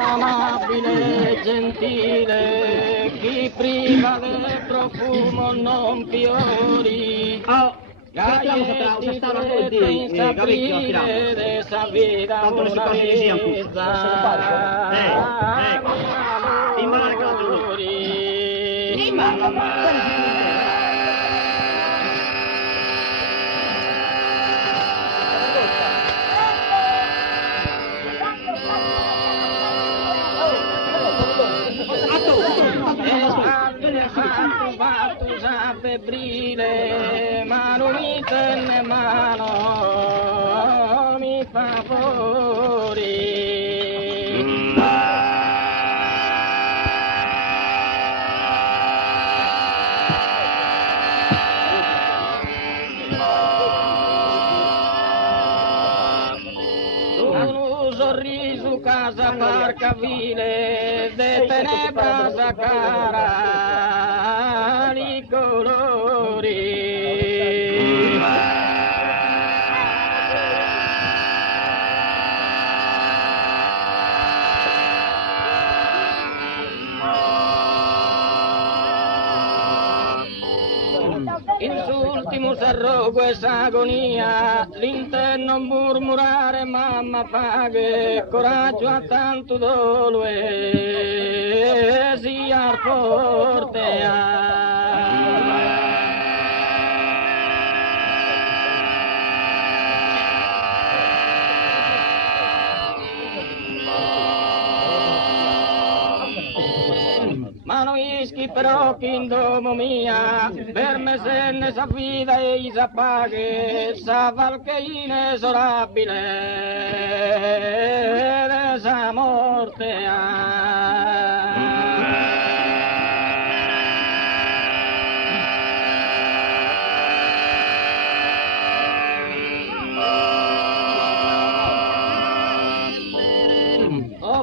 Amabile e gentile, chi priva del profumo non fiori. Aspettiamo se sta la tua di Gavecchio a tirare. Tanto le sue cose di sia qui. Ecco. Imbalare con l'altro lui. Febbrile, ma non mi tenne mano, mi fa fuori. Un sorriso casa parca vile, de tenebra sa cara, di colori. Insultimo s'arrogo e s'agonia, l'interno murmurare mamma paghe, coraggio a tanto dolore, sia forte ma non ischi però che in domo mia, per me se ne sa vita e sa paghe, sa valche inesorabile, sa morte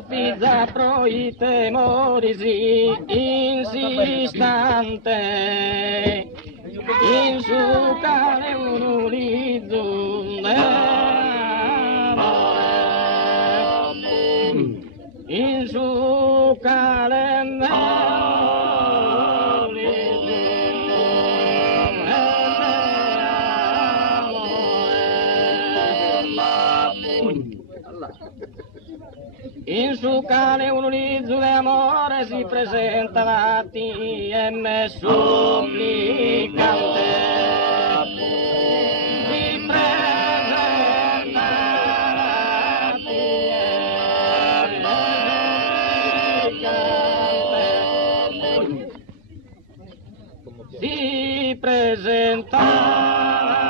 Pizza pro i temori sì, insistante, in su cane un orizzonte, in su cane un in su cane un urizzo d'amore si presenta la TM supplicante. Si presenta la TM supplicante. Si presenta la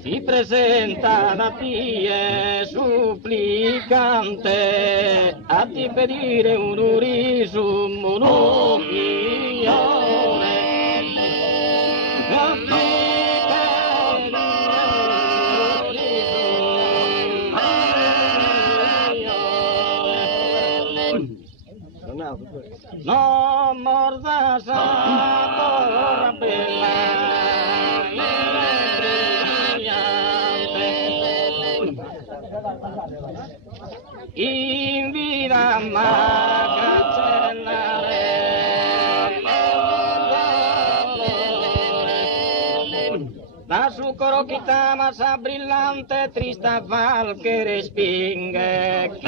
Si presenta la pie supplicante a ti pedire un urisum, un upione. Non ti pedire no morda sa bella. In vita ma cancellare la su corocchita ma sa brillante trista val che respinge chi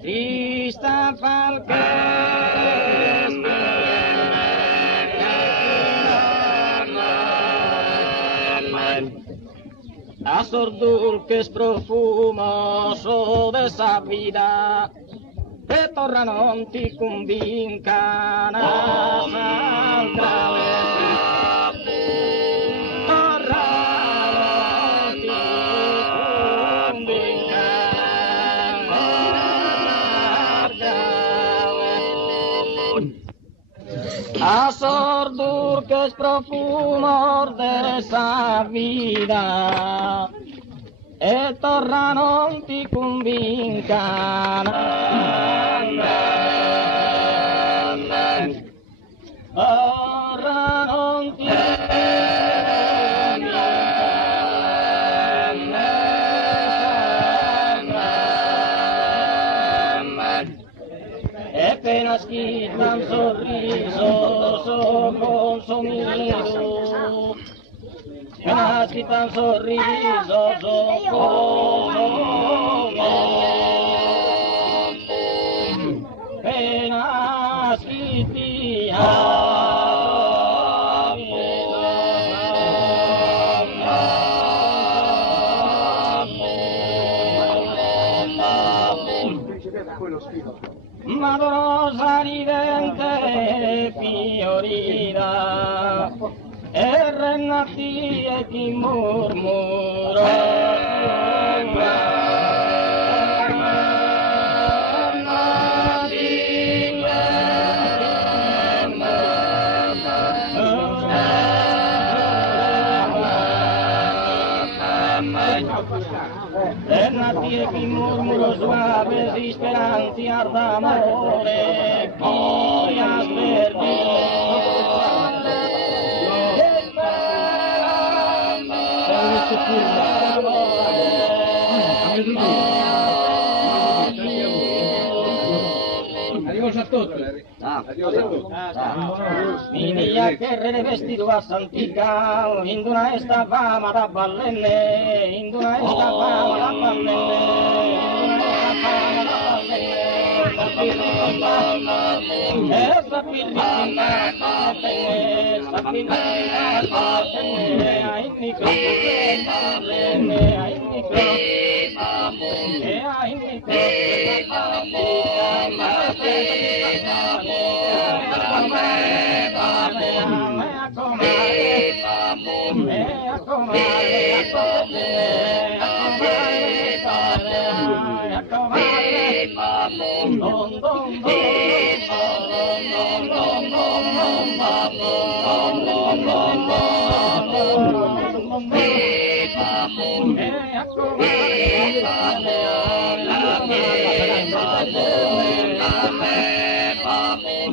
Trista falche a sordur que es profumoso de esa vida e torna non ti convinca a sordur que es profumo de esa vida. E torra non ti convinca. Torra non ti e appena schitta un sorriso so consumido. Appena schitta un sorriso so consumido. Appena schitta Madrosa ridente fiorida e renati e chi Nati e chi murmuro suave di speranza d'amore, chi ha Arrivederci a tutti. Minija kerrene vestidua santika, induna esta fama da ballenne, induna esta fama da ballenne, esta pirrina ai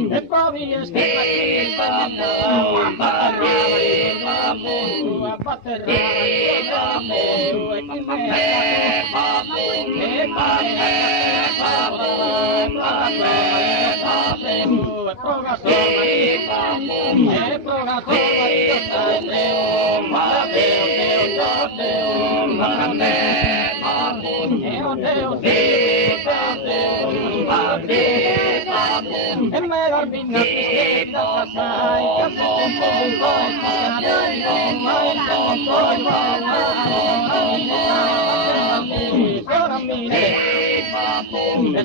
E poi è e me la bimba tristezza passai, che se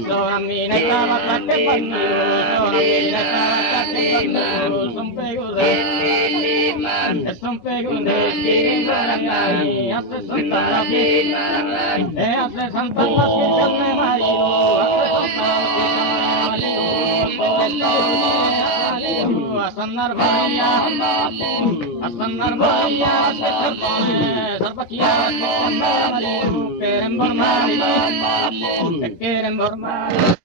soramine stava che bambino, soramine stava che bambino, son pegode, e son pegode, a 60 anni, e a 60 anni che me marito, a 60 anni a San Narvaya, se pone, Sarpakia, quieren formar,